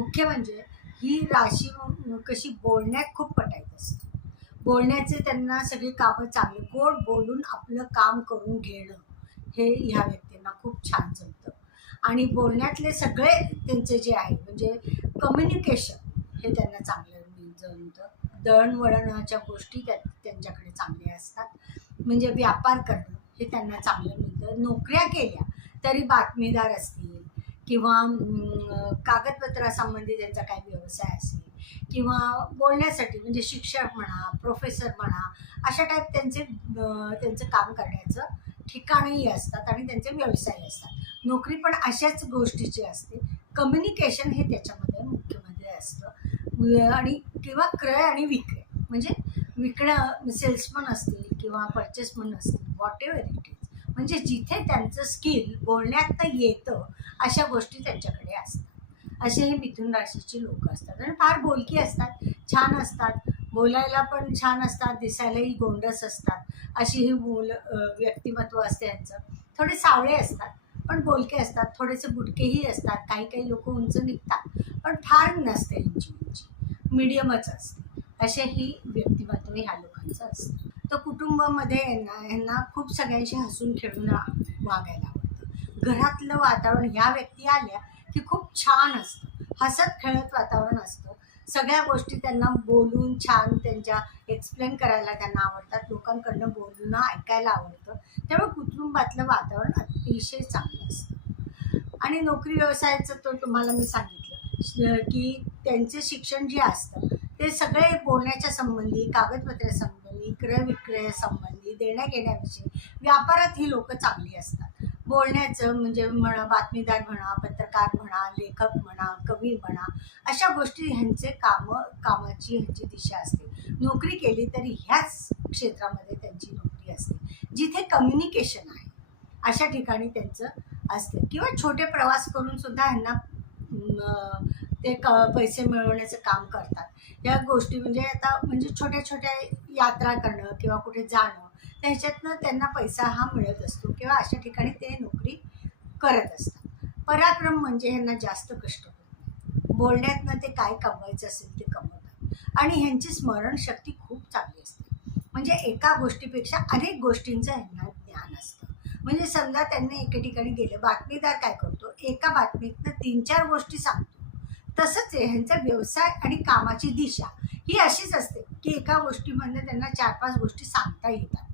मुख्य म्हणजे ही राशी कशी बोलण्यात खूप पटाईत असते. बोलण्याचे त्यांना सगळी कामं चांगली गोड बोलून आपलं काम करून घेणं हे ह्या व्यक्तींना खूप छान जमतं. आणि बोलण्यातले सगळे त्यांचे जे आहे म्हणजे कम्युनिकेशन हे त्यांना चांगलं जमतं. दळणवळणाच्या गोष्टी त्यांच्याकडे चांगल्या असतात. म्हणजे व्यापार करणं हे त्यांना चांगलं मिळतं. नोकऱ्या केल्या तरी बातमीदार असतील किंवा कागदपत्रासंबंधी त्यांचा काही व्यवसाय असेल किंवा बोलण्यासाठी म्हणजे शिक्षक म्हणा, प्रोफेसर म्हणा, अशा टाईप त्यांचं काम करण्याचं ठिकाणही असतात आणि त्यांचे व्यवसाय असतात. नोकरी पण अशाच गोष्टीची असते. कम्युनिकेशन हे त्याच्यामध्ये मुख्यमध्ये असतं. आणि किंवा क्रय आणि विक्रय म्हणजे विकणं, सेल्समन असतील किंवा परचेसमन असतील, व्हॉट एव्हर इट इज, म्हणजे जिथे त्यांचं स्किल बोलण्यात येतं अशा गोष्टी त्यांच्याकडे असतात. असे हे मिथुन राशीची लोक असतात आणि फार बोलकी असतात, छान असतात, बोलायला पण छान असतात, दिसायलाही गोंडस असतात. अशी ही व्यक्तिमत्व असते यांचं. थोडे सावळे असतात पण बोलके असतात, थोडेसे बुटकेही असतात, काही काही लोक उंच निघतात पण फार नसते यांची उंची, मीडियमच असते. असे ही व्यक्तिमत्व ह्या लोकांचं असतं. तर कुटुंबामध्ये यांना खूप सगळ्यांशी हसून खेळून वागायला आवडतं. घरातलं वातावरण ह्या व्यक्ती आल्या की खूप छान असतं, हसत खेळत वातावरण असतं. सगळ्या गोष्टी त्यांना बोलून छान त्यांच्या एक्सप्लेन करायला त्यांना आवडतात. लोकांकडनं बोलणं ऐकायला आवडतं. त्यामुळे कुटुंबातलं वातावरण अतिशय चांगलं असतं. आणि नोकरी व्यवसायाचं तर तुम्हाला मी सांगितलं की त्यांचे शिक्षण जे असतं ते सगळे बोलण्याच्या संबंधी, कागदपत्रासंबंधी, क्रय विक्रयासंबंधी, देण्या घेण्याविषयी, व्यापारात ही लोक चांगली असतात. बोलण्याचं म्हणजे म्हणा, बातमीदार म्हणा, पत्रकार म्हणा, लेखक म्हणा, कवी म्हणा, अशा गोष्टी ह्यांचे कामाची ह्यांची दिशा असते. नोकरी केली तरी ह्याच क्षेत्रामध्ये त्यांची नोकरी असते जिथे कम्युनिकेशन आहे, अशा ठिकाणी त्यांचं असतं. किंवा छोटे प्रवास करून सुद्धा ह्यांना ते पैसे मिळवण्याचं काम करतात. या गोष्टी म्हणजे आता म्हणजे छोट्या छोट्या यात्रा करणं किंवा कुठे जाणं, त्याच्यातनं त्यांना पैसा हा मिळत असतो किंवा अशा ठिकाणी ते नोकरी करत असतात. पराक्रम म्हणजे ह्यांना जास्त कष्ट होत नाही. बोलण्यातनं ते काय कमवायचं असेल ते कमवतात आणि ह्यांची स्मरणशक्ती खूप चांगली असते. म्हणजे एका गोष्टीपेक्षा अनेक गोष्टींचं ह्यांना ज्ञान असतं. म्हणजे समजा त्यांनी एके ठिकाणी गेलं, बातमीदार काय करतो, एका बातमीतनं 3-4 गोष्टी सांगतो. तसंच ह्यांचा व्यवसाय आणि कामाची दिशा ही अशीच असते की एका गोष्टीमधनं त्यांना 4-5 गोष्टी सांगता येतात.